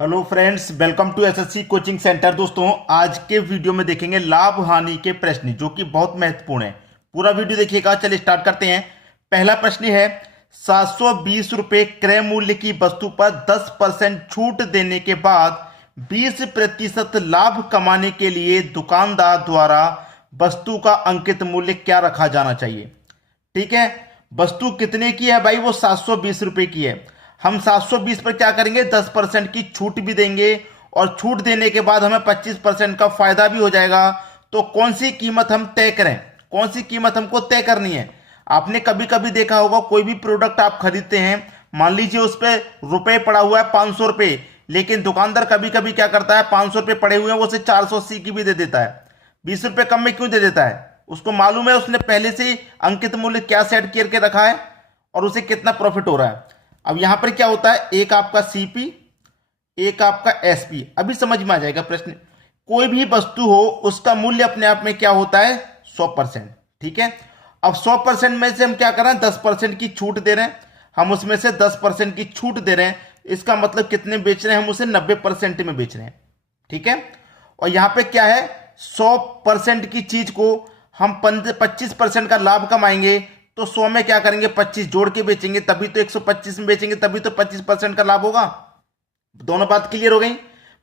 Hello friends, welcome to SSC coaching centre. दोस्तों, आज के वीडियो में देखेंगे लाभ हानि के प्रश्न जो कि बहुत महत्वपूर्ण है। पूरा वीडियो देखिएगा। चलिए स्टार्ट करते हैं। पहला प्रश्न है, 720 रुपये क्रय मूल्य की वस्तु पर 10% छूट देने के बाद 20% लाभ कमाने के लिए दुकानदार द्वारा वस्तु का अंकित मूल्य क्या रखा जाना चाहिए। ठीक है, वस्तु कितने की है भाई? वो 720 रुपये की है। हम 720 पर क्या करेंगे? 10% की छूट भी देंगे और छूट देने के बाद हमें 25% का फायदा भी हो जाएगा। तो कौन सी कीमत हम तय करें? कौन सी कीमत हमको तय करनी है? आपने कभी कभी देखा होगा, कोई भी प्रोडक्ट आप खरीदते हैं, मान लीजिए उस पर रुपए पड़ा हुआ है 500 रुपये, लेकिन दुकानदार कभी कभी क्या करता है, 500 रुपये पड़े हुए हैं वो उसे 480 की भी दे देता है। 20 रुपये कम में क्यों दे देता है? उसको मालूम है उसने पहले से ही अंकित मूल्य क्या सेट करके रखा है और उसे कितना प्रॉफिट हो रहा है। अब यहां पर क्या होता है, एक आपका सीपी, एक आपका एसपी। अभी समझ में आ जाएगा प्रश्न। कोई भी वस्तु हो उसका मूल्य अपने आप में क्या होता है? 100%। ठीक है, अब 100% में से हम क्या कर रहे हैं? 10% की छूट दे रहे हैं। हम उसमें से 10% की छूट दे रहे हैं, इसका मतलब कितने बेच रहे हैं? हम उसे 90% में बेच रहे हैं। ठीक है, और यहां पे क्या है, 100% की चीज को हम 25% का लाभ कमाएंगे, तो 100 में क्या करेंगे? 25 जोड़ के बेचेंगे, तभी तो 125 में बेचेंगे, तभी तो 25% का लाभ होगा। दोनों बात क्लियर हो गई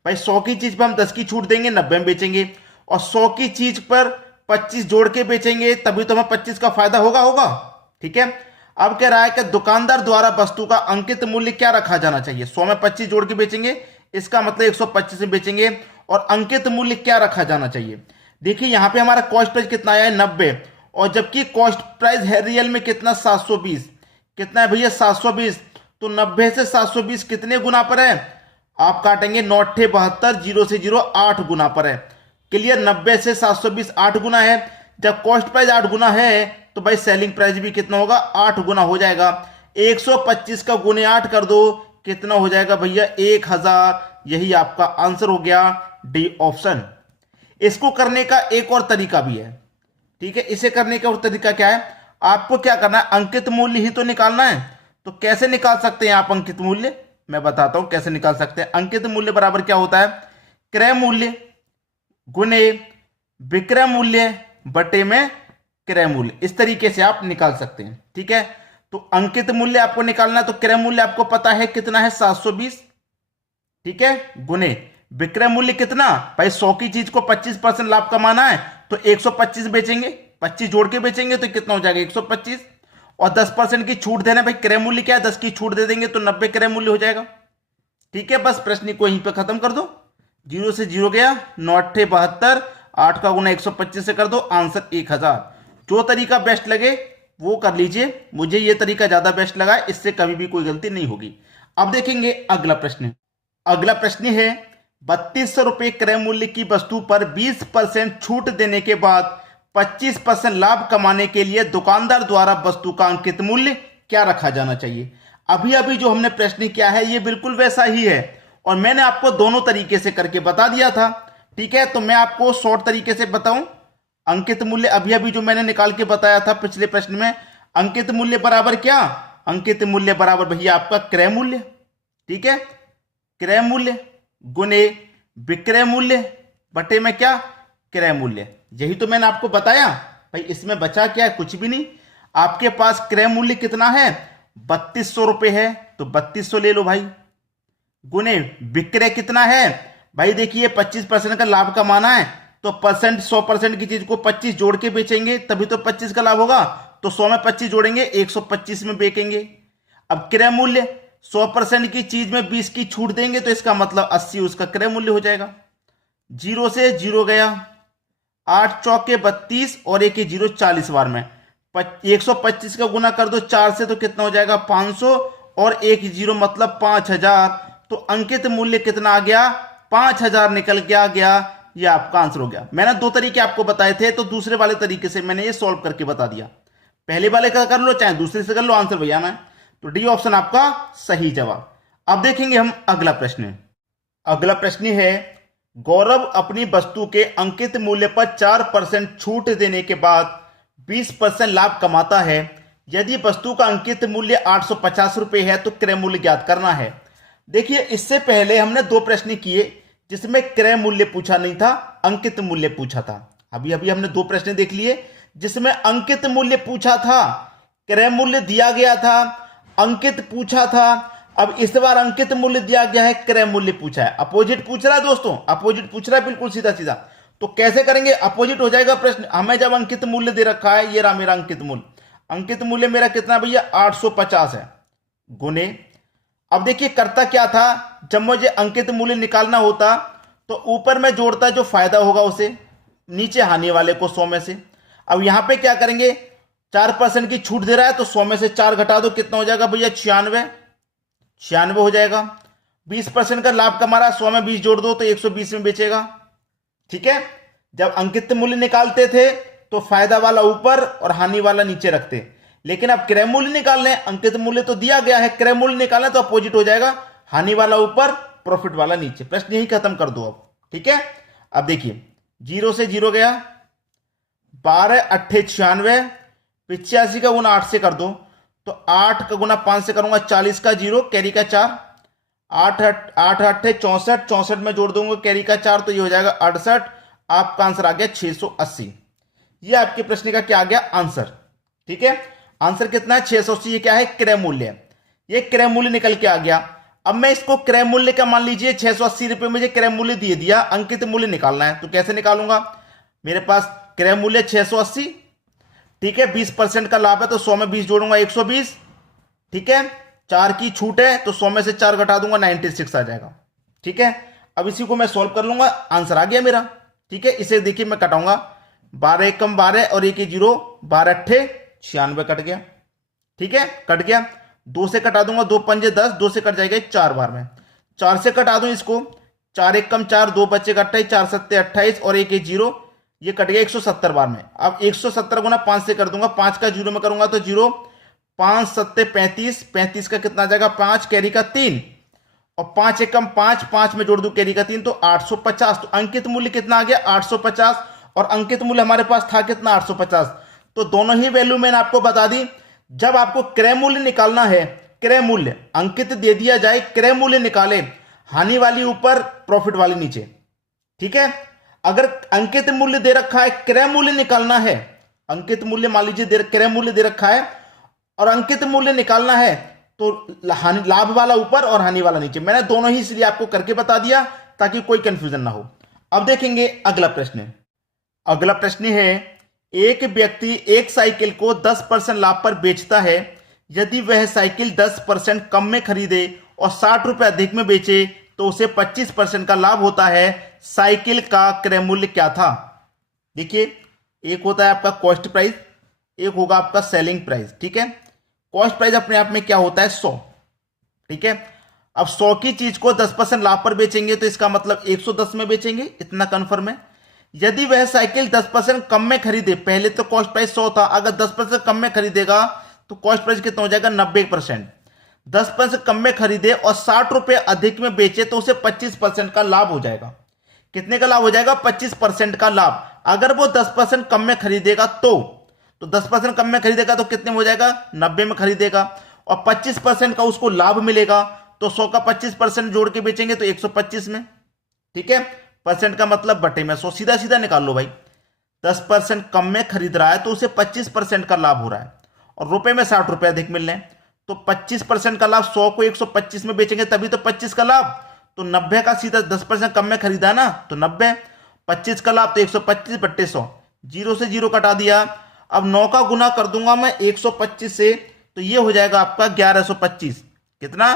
भाई। 100 की चीज पर हम 10 की छूट देंगे, 90 में बेचेंगे, और 100 की चीज पर 25 जोड़ के बेचेंगे, तभी तो हमें 25 का फायदा होगा होगा। ठीक है, अब कह रहा है कि दुकानदार द्वारा वस्तु का अंकित मूल्य क्या रखा जाना चाहिए। 100 में 25 जोड़ के बेचेंगे, इसका मतलब 125 में बेचेंगे, और अंकित मूल्य क्या रखा जाना चाहिए। देखिए यहां पे हमारा कॉस्ट प्राइस कितना आया है? 90, और जबकि कॉस्ट प्राइस है रियल में कितना? 720। कितना है भैया? 720। तो 90 से 720 कितने गुना पर है? आप काटेंगे 9 72, 0 से 0 8 गुना पर है। क्लियर? 90 से 720 8 गुना है। जब कॉस्ट प्राइस 8 गुना है तो भाई सेलिंग प्राइस भी कितना होगा? 8 गुना हो जाएगा। 125 का गुने 8 कर दो, कितना हो जाएगा भैया? 1000। यही आपका आंसर हो गया, डी ऑप्शन। इसको करने का एक और तरीका भी है। ठीक है, इसे करने का और तरीका क्या है? आपको क्या करना है? अंकित मूल्य ही तो निकालना है। तो कैसे निकाल सकते हैं आप अंकित मूल्य? मैं बताता हूं कैसे निकाल सकते हैं। अंकित मूल्य बराबर क्या होता है? क्रय मूल्य गुने विक्रय मूल्य बटे में क्रय मूल्य। इस तरीके से आप निकाल सकते हैं। ठीक है, तो अंकित मूल्य आपको निकालना है, तो क्रय मूल्य आपको पता है कितना है? 720। ठीक है, गुने विक्रय मूल्य कितना? भाई 100 की चीज को 25% लाभ कमाना है, तो 125 बेचेंगे, 25 जोड़ के बेचेंगे, तो कितना हो जाएगा? 125। और 10% की छूट देना, भाई क्रय मूल्य क्या है? 10 की छूट दे देंगे तो 90 क्रय मूल्य हो जाएगा। ठीक है, बस प्रश्न को यहीं पे खत्म कर दो। 0 से 0 गया, 9 72, 8 का गुना 125 से कर दो, आंसर 1000। जो तरीका बेस्ट लगे वो कर लीजिए, मुझे ये तरीका ज्यादा बेस्ट लगा, इससे कभी भी कोई गलती नहीं होगी। अब देखेंगे अगला प्रश्न। अगला प्रश्न है, 3200 रुपये क्रय मूल्य की वस्तु पर 20% छूट देने के बाद 25% लाभ कमाने के लिए दुकानदार द्वारा वस्तु का अंकित मूल्य क्या रखा जाना चाहिए। अभी अभी जो हमने प्रश्न किया है ये बिल्कुल वैसा ही है, और मैंने आपको दोनों तरीके से करके बता दिया था। ठीक है, तो मैं आपको शॉर्ट तरीके से बताऊं। अंकित मूल्य अभी अभी जो मैंने निकाल के बताया था पिछले प्रश्न में, अंकित मूल्य बराबर क्या? अंकित मूल्य बराबर भैया आपका क्रय मूल्य। ठीक है, क्रय मूल्य गुने विक्रय मूल्य बटे में क्या? क्रय मूल्य। यही तो मैंने आपको बताया भाई। इसमें बचा क्या है? कुछ भी नहीं। आपके पास क्रय मूल्य कितना है? 3200 रुपये है, तो 3200 ले लो भाई। गुने विक्रय कितना है? भाई देखिए 25% का लाभ कमाना है, तो 100% की चीज को 25 जोड़ के बेचेंगे, तभी तो 25 का लाभ होगा। तो 100 में 25 जोड़ेंगे, 125 में बेचेंगे। अब क्रय मूल्य 100% की चीज में 20 की छूट देंगे, तो इसका मतलब 80 उसका क्रय मूल्य हो जाएगा। 0 से 0 गया, 8 चौके 32, और एक ही 0 40 बार में 125 का गुना कर दो 4 से, तो कितना हो जाएगा? 500, और एक 0 मतलब 5000। तो अंकित मूल्य कितना आ गया? 5000 निकल के आ गया। ये आपका आंसर हो गया। मैंने दो तरीके आपको बताए थे, तो दूसरे वाले तरीके से मैंने ये सॉल्व करके बता दिया। पहले वाले का कर लो चाहे दूसरे से कर लो, आंसर भैया ना। तो डी ऑप्शन आपका सही जवाब। अब देखेंगे हम अगला प्रश्न। अगला प्रश्न है, गौरव अपनी वस्तु के अंकित मूल्य पर 4% छूट देने के बाद 20% लाभ कमाता है। यदि वस्तु का अंकित मूल्य 850 रुपये है तो क्रय मूल्य ज्ञात करना है। देखिए इससे पहले हमने दो प्रश्न किए जिसमें क्रय मूल्य पूछा नहीं था, अंकित मूल्य पूछा था। अभी अभी हमने दो प्रश्न देख लिए जिसमें अंकित मूल्य पूछा था, क्रय मूल्य दिया गया था, अंकित पूछा था। अब इस बार अंकित मूल्य दिया गया है, क्रय मूल्य पूछा है, अपोजिट पूछ रहा है दोस्तों, अपोजिट पूछ रहा है बिल्कुल सीधा सीधा। तो कैसे करेंगे, अपोजिट हो जाएगा प्रश्न। हमें जब अंकित मूल्य दे रखा है, ये रहा मेरा अंकित मूल्य, अंकित मूल्य मेरा कितना भैया 850 है, गुने। अब देखिए करता क्या था, जब मुझे अंकित मूल्य निकालना होता तो ऊपर में जोड़ता जो फायदा होगा उसे, नीचे हानि वाले को 100 में से। अब यहां पे क्या करेंगे, 4% की छूट दे रहा है तो 100 में से 4 घटा दो, कितना हो जाएगा भैया 96 हो जाएगा। 20% का लाभ कमा रहा है, 100 में 20 जोड़ दो तो 120 में बेचेगा। ठीक है, जब अंकित मूल्य निकालते थे तो फायदा वाला ऊपर और हानि वाला नीचे रखते, लेकिन अब क्रय मूल्य निकालने, अंकित मूल्य तो दिया गया है, क्रय मूल्य निकालना तो अपोजिट हो जाएगा, हानि वाला ऊपर प्रॉफिट वाला नीचे। प्रश्न यही खत्म कर दो अब। ठीक है, अब देखिए 0 से 0 गया, 12 8 96, 85 का गुना 8 से कर दो तो 8 का गुना 5 से करूंगा 40 का 0, कैरी का 4, 8 8 8 64, 64 में जोड़ दूंगा कैरी का 4 तो ये हो जाएगा 68। आपका आंसर आ गया 680। ये आपके प्रश्न का क्या आ गया आंसर। ठीक है, आंसर कितना है 680। ये क्या है, क्रय मूल्य है, ये क्रय मूल्य निकल के आ गया। अब मैं इसको क्रय मूल्य का मान लीजिए 680 रुपए मुझे क्रय मूल्य दे दिया, अंकित मूल्य निकालना है तो कैसे निकालूंगा, मेरे पास क्रय मूल्य 680, ठीक है, 20% का लाभ है तो 100 में 20 जोड़ूंगा 120, ठीक है, 4 की छूट है तो 100 में से 4 घटा दूंगा 96 आ जाएगा। ठीक है, अब इसी को मैं सॉल्व कर लूंगा, आंसर आ गया मेरा। ठीक है, इसे देखिए मैं कटाऊंगा, 12 कम 12 और 1 0, 12 8 96 कट गया। ठीक है, कट गया, 2 से कटा दूंगा, 2 पंजे 10, 2 से कट जाएगा 4 बार में, 4 से कटा दूं इसको, 4 1 कम 4, 2 बच्चे 28, 4 7 28 और 1 1 0, ये कट गया 170 बार में। अब 170 गुना 5 से कर दूंगा, 5 का 0 में करूंगा तो 0, 5 7 35, 35 का कितना आ जाएगा 5, कैरी का 3 और 5 1 कम 5, 5 में जोड़ दूं कैरी का 3 तो 850। तो अंकित मूल्य कितना आ गया 850 और अंकित मूल्य हमारे पास था कितना 850। तो दोनों ही वैल्यू मैंने आपको बता दी। जब आपको क्रय मूल्य निकालना है, क्रय मूल्य अंकित दे दिया जाए, क्रय मूल्य निकाले, हानि वाली ऊपर प्रॉफिट वाली नीचे। ठीक है, अगर अंकित मूल्य दे रखा है, क्रय मूल्य निकालना है, अंकित मूल्य मान लीजिए क्रय मूल्य दे रखा है और अंकित मूल्य निकालना है तो लाभ वाला ऊपर और हानि वाला नीचे। मैंने दोनों ही इसलिए आपको करके बता दिया ताकि कोई कंफ्यूजन ना हो। अब देखेंगे अगला प्रश्न। अगला प्रश्न है, एक व्यक्ति एक साइकिल को 10% लाभ पर बेचता है, यदि वह साइकिल 10% कम में खरीदे और 60 रुपए अधिक में बेचे तो उसे 25% का लाभ होता है। साइकिल का क्रय मूल्य क्या था। देखिए, एक होता है आपका कॉस्ट प्राइस, एक होगा आपका सेलिंग प्राइस। ठीक है, कॉस्ट प्राइस अपने आप में क्या होता है 100। ठीक है, अब 100 की चीज को 10% लाभ पर बेचेंगे तो इसका मतलब 110 में बेचेंगे, इतना कंफर्म है। यदि वह साइकिल 10% कम में खरीदे, पहले तो कॉस्ट प्राइस 100 था, अगर 10% कम में खरीदेगा तो कॉस्ट प्राइस कितना हो जाएगा 90%। 10% कम में खरीदे और 60 रुपए अधिक में बेचे तो उसे 25% का लाभ हो जाएगा। कितने का लाभ हो जाएगा 25% का लाभ। अगर वो 10% कम में खरीदेगा तो 10% कम में खरीदेगा तो कितने में हो जाएगा 90 में खरीदेगा और 25% का उसको लाभ मिलेगा तो 100 का 25% जोड़ के बेचेंगे तो 125 में। ठीक है, परसेंट का मतलब बटे में 100, सीधा सीधा निकाल लो भाई। 10% कम में खरीद रहा है तो उसे 25% का लाभ हो रहा है और रुपए में 60 रुपए अधिक मिल रहे हैं तो 25% का लाभ, 100 को 125 में बेचेंगे तभी तो 25 का लाभ, तो 90 का सीधा 10% कम में खरीदा ना तो 90, 25 का लाभ तो 125 बट्टे 100, 0 से 0 कटा दिया। अब 9 का गुना कर दूंगा मैं 125 से तो ये हो जाएगा आपका 1125। कितना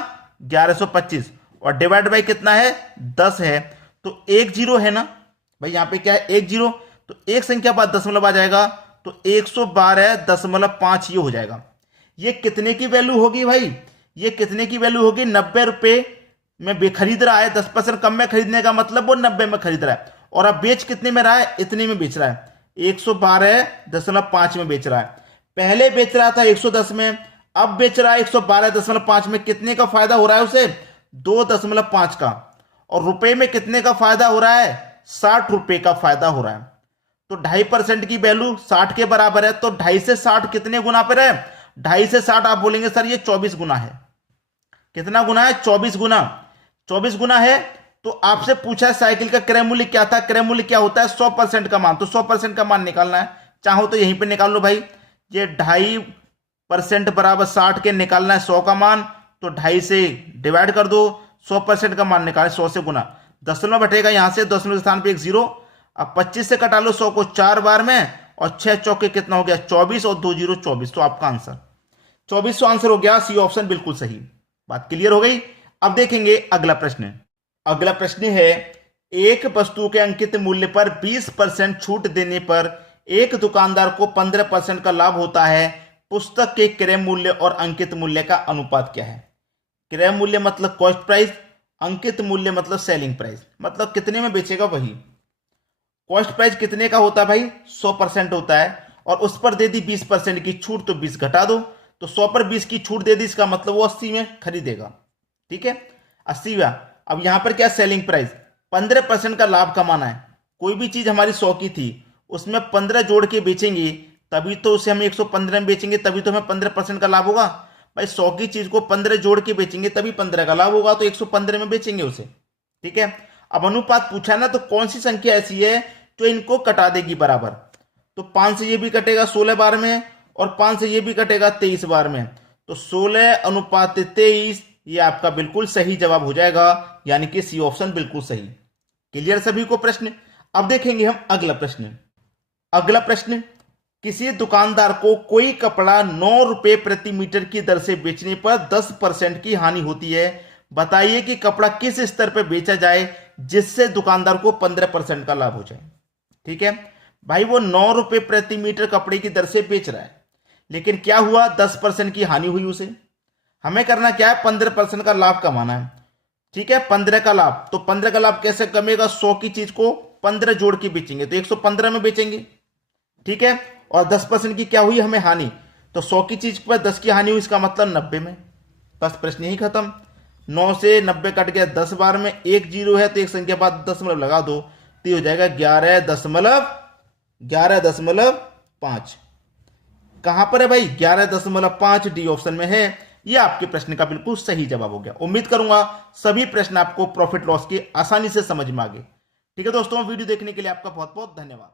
1125 और डिवाइड बाई कितना है 10 है तो 1 0 है ना भाई, यहां पे क्या है 1 0 तो एक संख्या बाद दशमलव आ जाएगा तो 112.5 ये हो जाएगा। ये कितने की वैल्यू होगी भाई, ये कितने की वैल्यू होगी 90 रुपए में खरीद रहा है। 10% कम में खरीदने का मतलब वो 90 में खरीद रहा है और अब बेच कितने में रहा है, इतने में बेच रहा है, 112.5 में बेच रहा है। पहले बेच रहा था 110 में, अब बेच रहा है 112.5 में। कितने का फायदा हो रहा है उसे 2.5 का, और रुपए में कितने का फायदा हो रहा है 60 रुपए का फायदा हो रहा है। तो 2.5% की वैल्यू 60 के बराबर है तो 2.5 से 60 कितने गुना पर है, 2.5 से 60 आप बोलेंगे सर ये 24 गुना है। कितना गुना है? 24 गुना। 24 गुना है। तो आपसे पूछा है साइकिल का क्रय मूल्य क्या था। क्रय मूल्य क्या होता है? 100% का मान। तो 100% का मान निकालना है, चाहो तो यहीं पे निकाल लो भाई। ये 2.5% बराबर 60 के निकालना है 100 का मान, तो 2.5 से डिवाइड कर दो। 100% का मान निकाले 100 से गुना, दशमलव बटेगा यहां से, दशमलव के स्थान पे एक जीरो। अब 25 से कटा लो 100 को 4 बार में, और 6 चौके कितना हो गया? 24, और 2 जीरो 24। तो आपका आंसर 2400 आंसर हो गया। सी ऑप्शन बिल्कुल सही। बात क्लियर हो गई। अब देखेंगे अगला प्रश्न। अगला प्रश्न है, एक वस्तु के अंकित मूल्य पर 20% छूट देने पर एक दुकानदार को 15% का लाभ होता है। पुस्तक के क्रय मूल्य और अंकित मूल्य का अनुपात क्या है? क्रय मूल्य मतलब कॉस्ट प्राइस, अंकित मूल्य मतलब सेलिंग प्राइस, मतलब कितने में बेचेगा वही। कॉस्ट प्राइस कितने का होता है भाई? 100% होता है, और उस पर दे दी 20% की छूट, तो 20 घटा दो, तो 100 पर 20 की छूट दे दी, इसका मतलब वो 80 में खरीदेगा। ठीक है, 80 में। अब यहां पर क्या? Selling price. 15% का लाभ कमाना है। कोई भी चीज हमारी 100 की थी, उसमें 15 जोड़ के बेचेंगे, तभी तो उसे हम 115 में बेचेंगे, तभी तो हमें 15% का लाभ होगा। भाई 100 की चीज को 15 जोड़ के बेचेंगे तभी 15 का लाभ होगा, तो 115 में बेचेंगे उसे। ठीक है, अब अनुपात पूछा ना, तो कौन सी संख्या ऐसी है जो इनको कटा देगी बराबर? तो 5 से ये भी कटेगा 16 बार में, और 5 से ये भी कटेगा 23 बार में, तो 16:23 ये आपका बिल्कुल सही जवाब हो जाएगा, यानी कि सी ऑप्शन बिल्कुल सही। क्लियर सभी को प्रश्न? अब देखेंगे हम अगला प्रश्न। अगला प्रश्न, किसी दुकानदार को कोई कपड़ा 9 रुपए प्रति मीटर की दर से बेचने पर 10% की हानि होती है। बताइए कि कपड़ा किस स्तर पर बेचा जाए जिससे दुकानदार को 15% का लाभ हो जाए। ठीक है भाई, वो 9 रुपए प्रति मीटर कपड़े की दर से बेच रहा है, लेकिन क्या हुआ? 10% की हानि हुई उसे। हमें करना क्या है? 15% का लाभ कमाना है। ठीक है, 15 का लाभ। तो 15 का लाभ कैसे कमेगा? 100 की चीज को 15 जोड़ के बेचेंगे, तो 115 में बेचेंगे। ठीक है, और 10% की क्या हुई? हमें हानि। तो 100 की चीज पर 10 की हानि हुई, इसका मतलब 90 में। बस प्रश्न यही खत्म। 9 से 90 कट गया 10 बार में, एक जीरो है तो एक संख्या बाद दशमलव लगा दो, तो हो जाएगा 11.5। कहां पर है भाई? 11.5 डी ऑप्शन में है। ये आपके प्रश्न का बिल्कुल सही जवाब हो गया। उम्मीद करूंगा सभी प्रश्न आपको प्रॉफिट लॉस के आसानी से समझ में आ गए। ठीक है दोस्तों, वीडियो देखने के लिए आपका बहुत बहुत धन्यवाद।